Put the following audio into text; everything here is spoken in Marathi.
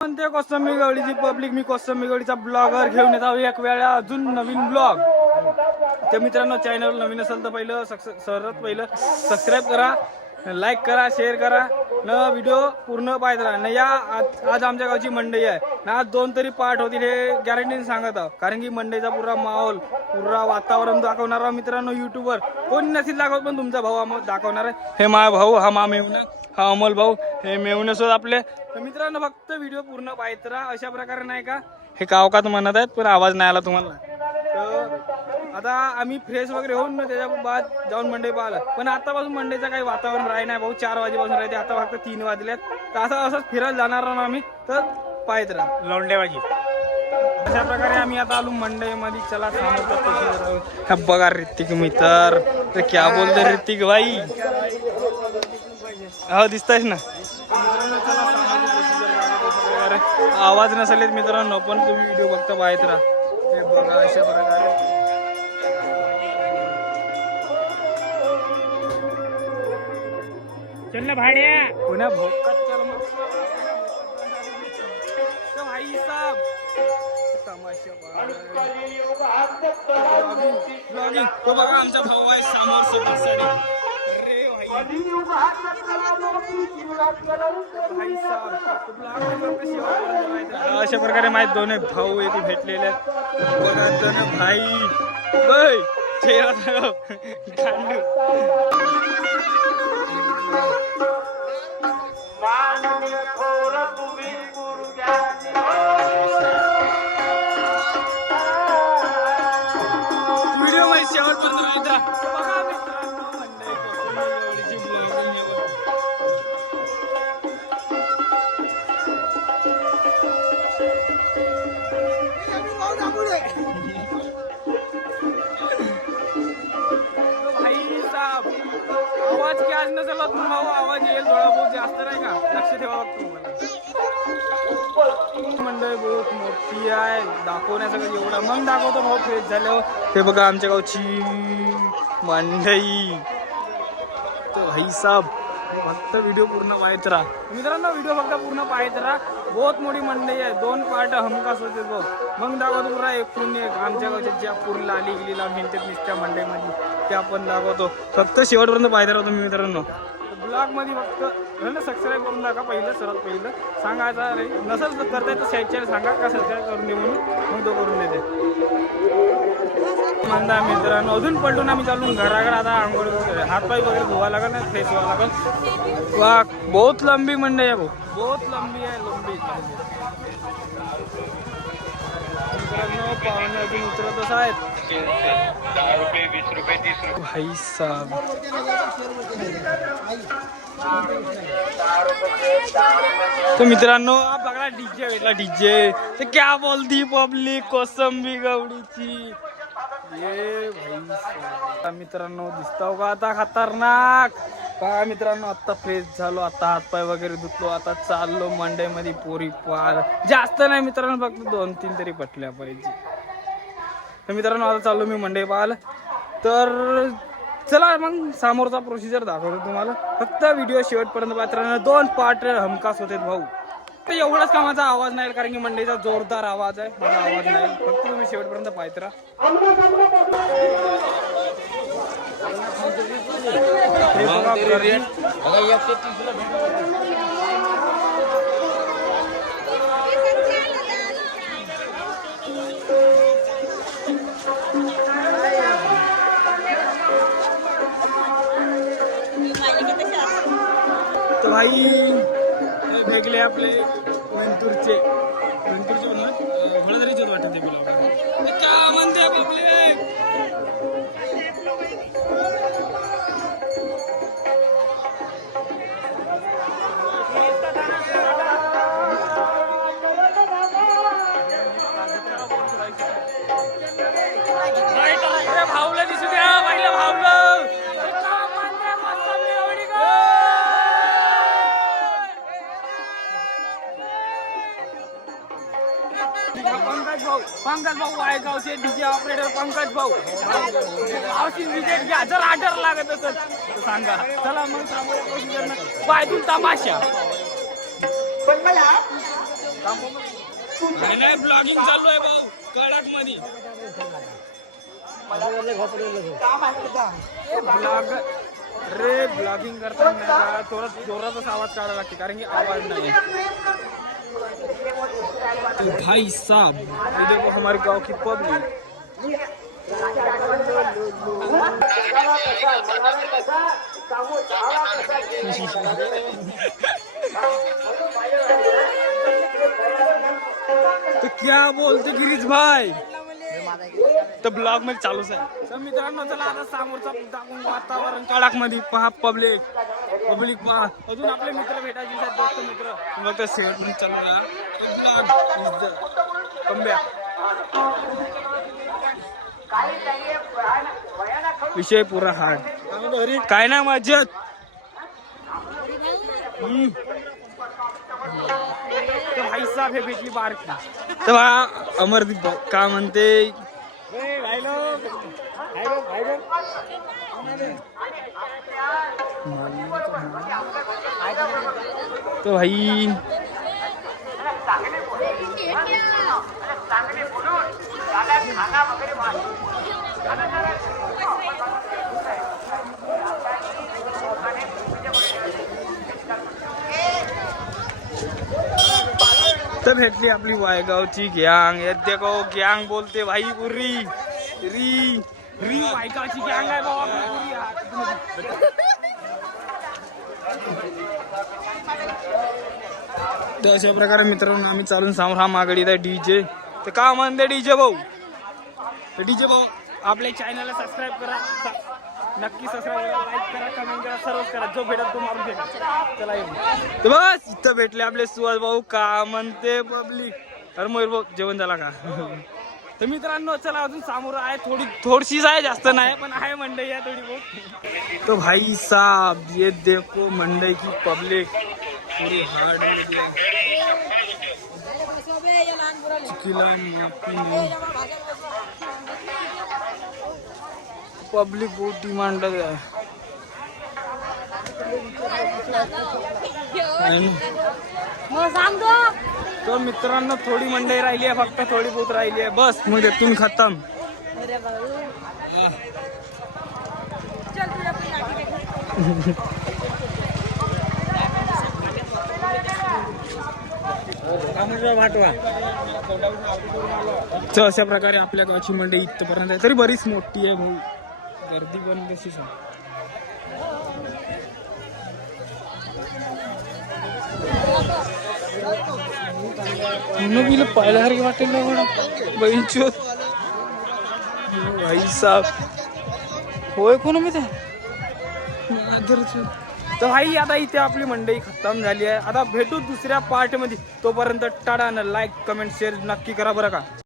म्हणते कोसंबी गवळीची पब्लिक, मी कोसंबी गवळीचा ब्लॉगर घेऊन येत आहोत एक वेळा अजून नवीन ब्लॉग. तर मित्रांनो, चॅनल नवीन असेल तर पहिलं सर्वात पहिलं सबस्क्राईब करा, लाईक करा, शेअर करा न व्हिडिओ पूर्ण पाहत राहा. या आज आमच्या गावची मंडई आहे ना, आज 2 तरी पार्ट होतील हे गॅरंटीने सांगत आहोत. कारण की मंडईचा पुरा माहोल, पुरा वातावरण दाखवणार आहोत मित्रांनो. युट्यूबवर कोणी नसेल दाखवत पण तुमचा भाऊ आम्हाला दाखवणार आहे. हे मा भाऊ, हा मा मेवना, हा अमोल भाऊ, हे मेवणे सोबत आपले. तर मित्रांनो फक्त व्हिडिओ पूर्ण पाहत राहा. अशा प्रकारे नाही का हे कावकात म्हणत आहेत पण आवाज नाही आला तुम्हाला. तर आता आम्ही फ्रेश वगैरे होऊन ना त्याच्या बाद जाऊन मंडई पाहिलं. पण आतापासून मंडईचं काही वातावरण राही नाही भाऊ. 4 वाजेपासून राहते, आता फक्त 3 वाजल्यात. तर असंच फिरायला जाणार ना आम्ही, तर पाहत राहा लोंडेबाजी. अशा प्रकारे आम्ही आता आलो मंडईमध्ये. चला समोर बघा ऋतिक मित्र. तर क्या बोलते ऋतिक भाई, हो दिसतायच ना. आवाज नसेल मित्रांनो पण तुम्ही व्हिडिओ बघता पाहत राहा. हे बघा अशा प्रकारे चल ना भाड्या पुण्या भोकात चल मग भाई साहब. तमाशा ब्लॉगिंग तो बघा आमचा भाऊ आहे समोर सुपर. अशा प्रकारे माझे दोन्ही भाऊ येथे भेटलेले आहेत. भाई चेहरा गांडू. व्हिडिओ मध्ये शेवटपर्यंत बघा मित्रांनो. मंडई कोसंबी ब्लॉगिंग. आवाज की आज नसेल भाऊ, आवाज येईल थोडा बहुत, जास्त नाही का. लक्ष ठेवा लागतो मंडई बहुत मोठी आहे. दाखवण्यासाठी एवढा मग दाखवतो भाऊ फ्रेश झाल्यावर. हे बघा आमच्या गावची मंडई. तो भाई साहब फक्त व्हिडिओ पूर्ण पाहत राहा मित्रांनो. व्हिडिओ फक्त पूर्ण पाहत राहा. बहुत मोठी मंडई आहे. 2 पार्ट हमखास होते भाऊ. मग दाखवतो पुरा एकूण एक आमच्या गावच्या ज्या पूर्ण आली गेलीला मिळतात निसत्या मंडईमध्ये ते आपण दाखवतो. फक्त शेवटपर्यंत पाहत राहतो मी मित्रांनो. ब्लॉग मध्ये फक्त सबस्क्राईब करून टाका पहिलं, सर्वात पहिलं सांगायचं नाही. नसेल तर करता येतं साईडच्या सांगा का सबस्क्राईब करून दे म्हणून, मग तो करून देते म्हणता मित्रांनो. अजून पलटून आम्ही चालून घराकडे. आता आंघोळ हातपाय वगैरे धुवा लागल ना, फ्रेश व्हावं लागल. वा बहुत लंबी मंडई आहे भाऊ, बहुत लंबी आहे. मित्रांनो पाहुणे अजून उतरतच आहेत. 10 रुपये 20 रुपये 30 रुपये भाई साहब. तो मित्रांनो बघा डीजे भेटला. डीजे ते क्या बोलती पब्लिक कोसंबी गवडीची. ये भाई मित्रांनो दिसतो का आता खतरनाक. बघा मित्रांनो आता फ्रेश झालो, आता हातपाय वगैरे धुतलो, आता चाललो मंडईमध्ये. पोरी पार जास्त नाही मित्रांनो, फक्त 2-3 तरी पटल्या पाहिजे. तर मित्रांनो आता चाललो मी मंडई पाहायला. तर चला मग समोरचा प्रोसिजर दाखवतो तुम्हाला. फक्त व्हिडिओ शेवटपर्यंत पाहताना. 2 पार्ट हमखास होते भाऊ. तर एवढाच कामाचा आवाज नाही कारण की मंडईचा जोरदार आवाज आहे. माझा आवाज नाही, फक्त तुम्ही शेवटपर्यंत पाहत राहा. तो भाई वेगळे आपले वेंतूरचे मला तरीच वाटत ते बोला काय म्हणते पब्लिक. भावलं दिसू द्या, पाहिलं भावलं. पंकज भाऊ वायगावचे डीजे ऑपरेटर पंकज भाऊ. विकेट घ्या जर आर्डर लागत असेल तर सांगा. चला मग पायथून तमाशा. नाही ब्लॉगिंग चालू आहे भाऊ कडक मध्ये ब्लॉगिंग करताना थोडा जोरातच आवाज काढावा लागते कारण की आवाज नाही तो भाई साहब ये देखो हमारे गांव की पब्लिक तो क्या बोलते गिरीश भाई तर ब्लॉग मध्ये चालूच आहे तर मित्रांनो चला आता समोरचा दाखवून वातावरण कडक मध्ये पहा पब्लिक पहा अजून आपले मित्र भेटायचे आहेत दोस्त मित्र मग तर शेवट चालू विषय पुरा हार्ड काय ना मज्जत तो भाई साहब हे भेटली बारकी तर अमरदीप का म्हणते तो भाई तर भेटली आपली वायगावची गँग येत देखो गँग बोलते भाई पुरी री वायगावची गँग आहे बाबा तर अशा प्रकारे मित्रांनो आम्ही चालून समोर हा मागडी डीजे तर का म्हणते डीजे भाऊ आपल्या चॅनलला सबस्क्राईब करा नक्की सबस्क्राईब करा लाईक करा कमेंट करा सर्वच करा जो भेटत तो मारून भेटा चला तर बस इथं भेटले आपले सुहास भाऊ का म्हणते पब्लिक अरे मयूर भाऊ जेवण झाला का तर मित्रांनो चला अजून समोर आहे थोडीशीच आहे जास्त नाही पण आहे मंडई आहे थोडी बहुत तो भाई साहब ये देखो मंडई की पब्लिक पूरी हार्ड पब्लिक बहुत डिमांड आहे तो मित्रांनो थोडी मंडई राहिली आहे फक्त थोडी बहुत राहिली आहे बस मग तुम्ही खतम तर अशा प्रकारे आपल्या गावची मंडई इथपर्यंत आहे तरी बरीच मोठी आहे भाऊ गर्दी पण तशीच आहे बिल पाहिल्यासारखे वाटेल ना म्हणा बहीणचोत भाई साहब होय कोण मी ते तर भाई आता इथे आपली मंडई खतम झाली आहे आता भेटू दुसऱ्या पार्ट मध्ये तोपर्यंत टाटा लाईक कमेंट शेअर नक्की करा बरं का